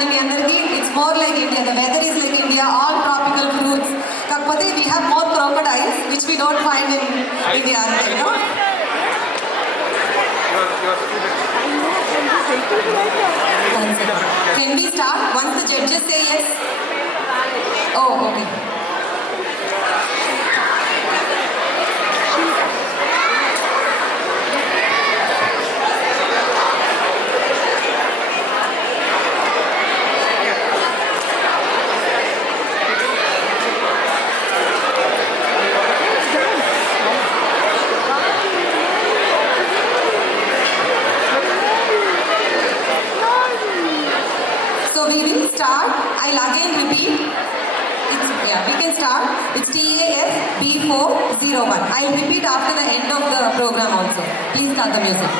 చెప్పాలండి మీ అందరికీ. It's more like India. The weather is like India. All tropical fruits. కాకపోతే we have more crocodiles which we don't find in India. Can we start once the judges say yes? Oh, okay. So we will start. I'll again repeat. We can start. It's TAF B401. I'll repeat after the end of the program also. Please start the music.